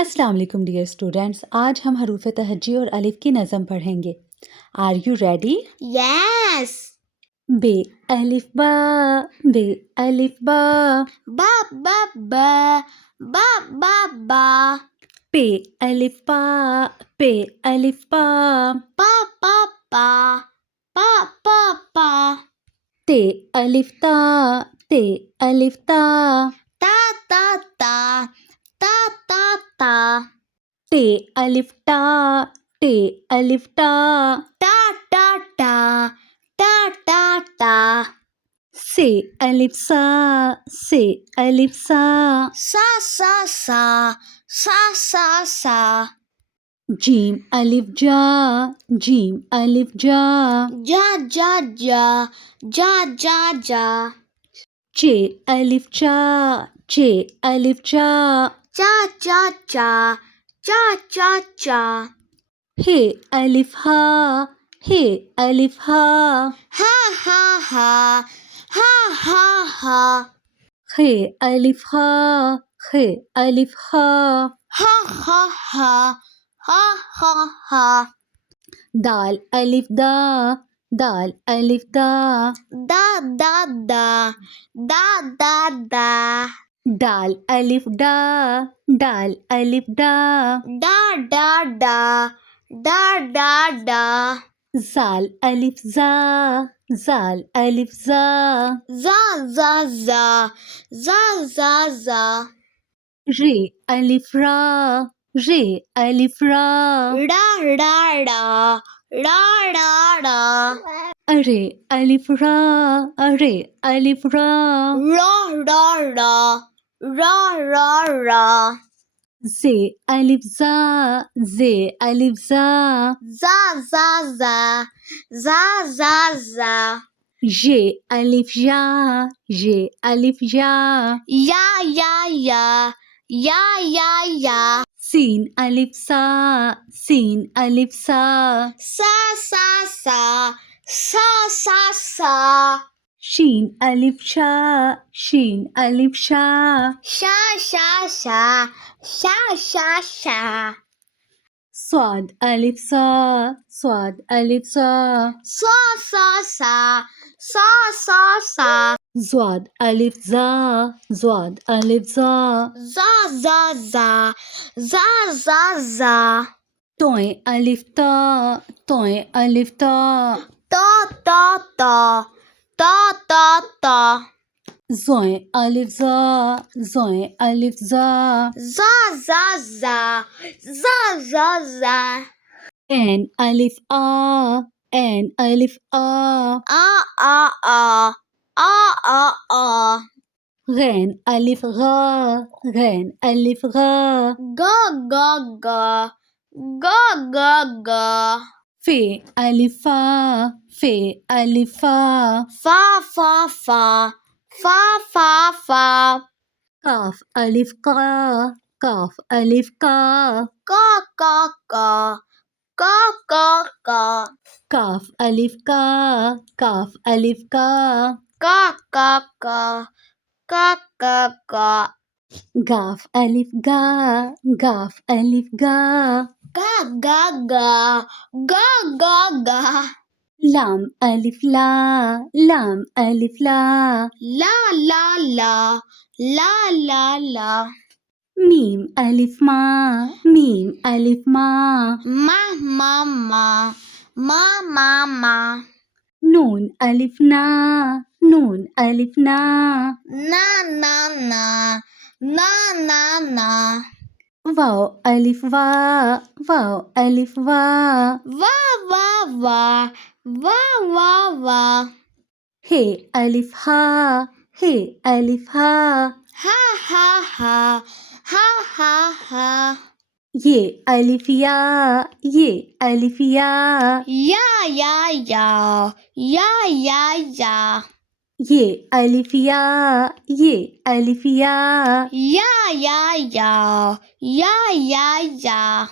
अस्सलाम वालेकुम dear students. आज हम हरूफ तहज्जी और अलिफ की नज़म पढ़ेंगे। Are you ready? Yes. बे अलिफ बा, बे अलिफ बा, Ba ba ba ba ba ba पे अलिफ पा, पे अलिफ पा, pa pa pa pa pa pa ते अलिफ ता, ते अलिफ ता, ta ta ta ta ta ta टे अलिफ टा, टे अलिफ टा, ta ta ta ta ta ta से अलिफ सा, से अलिफ सा, sa sa sa sa sa sa gym अलिफ जा, जीम अलिफ जा, ja ja ja ja ja ja चे अलिफ चा, चे अलिफ चा, cha cha cha cha cha cha हे अलिफ हा, हे अलिफ हा, ha ha ha ha ha ha खे अलिफ हा, खे अलिफ हा, ha ha ha ha ha ha दाल अलिफ दा, दाल अलिफ दा, da da da da da da दाल अलिफ डा, दाल अलिफ डा, da da da da da da जाल अलिफ जा, जाल अलिफ जा, za za za za za za रे अलिफ रा, रे अलिफ रा, da da da da da da अरे अलिफ रा, अरे अलिफ रा, ra ra ra ra ra ra जे अलिफ जा, जे अलिफ जा, za za za za za za ये अलिफ या, ये अलिफ या, ya ya ya ya ya ya सीन अलिफ सा, सीन अलिफ सा, sa sa sa sa sa sa शीन अलिफ शा, शीन अलिफ शा, sha sha sha sha sha sha स्वाद अलिफ सा, स्वाद अलिफ सा, sa sa sa sa sa sa ज़्वाद अलिफ जा, ज़्वाद अलिफ जा, za za za za za za तोय अलिफ ता, तोय अलिफ ता, ta ta ta ta ta ta ज़ोय अलिफ जा, ज़ोय अलिफ जा, za za za za za za एन अलिफ आ, एन अलिफ आ, a a a a a a गैन अलिफ गा, गैन अलिफ गा, ga ga ga ga ga ga फे अलिफा, फे अलिफा, fa fa fa fa fa fa काफ अलिफ का, काफ अलिफ का, ka ka ka ka ka ka काफ अलिफ का, काफ अलिफ का, ka ka ka ka ka ka गाफ अलिफ गा, गाफ अलिफ गा, ga ga ga ga ga ga लाम अलिफ ला, लाम अलिफ ला, la la la la la la meme अलिफ मा, मीम अलिफ मा, ma ma ma ma ma ma नून अलिफ ना, नून अलिफ ना, na na na na na na वाव अलिफ वा, वाव अलिफ वा, va va va va va va हे अलिफ हा, हे अलिफ हा, ha ha ha ha ha ha ये अलिफ या, ये अलिफ या, ya ya ya ya ya ya ये अलिफ या, ये अलिफ या, ya ya ya ya ya ya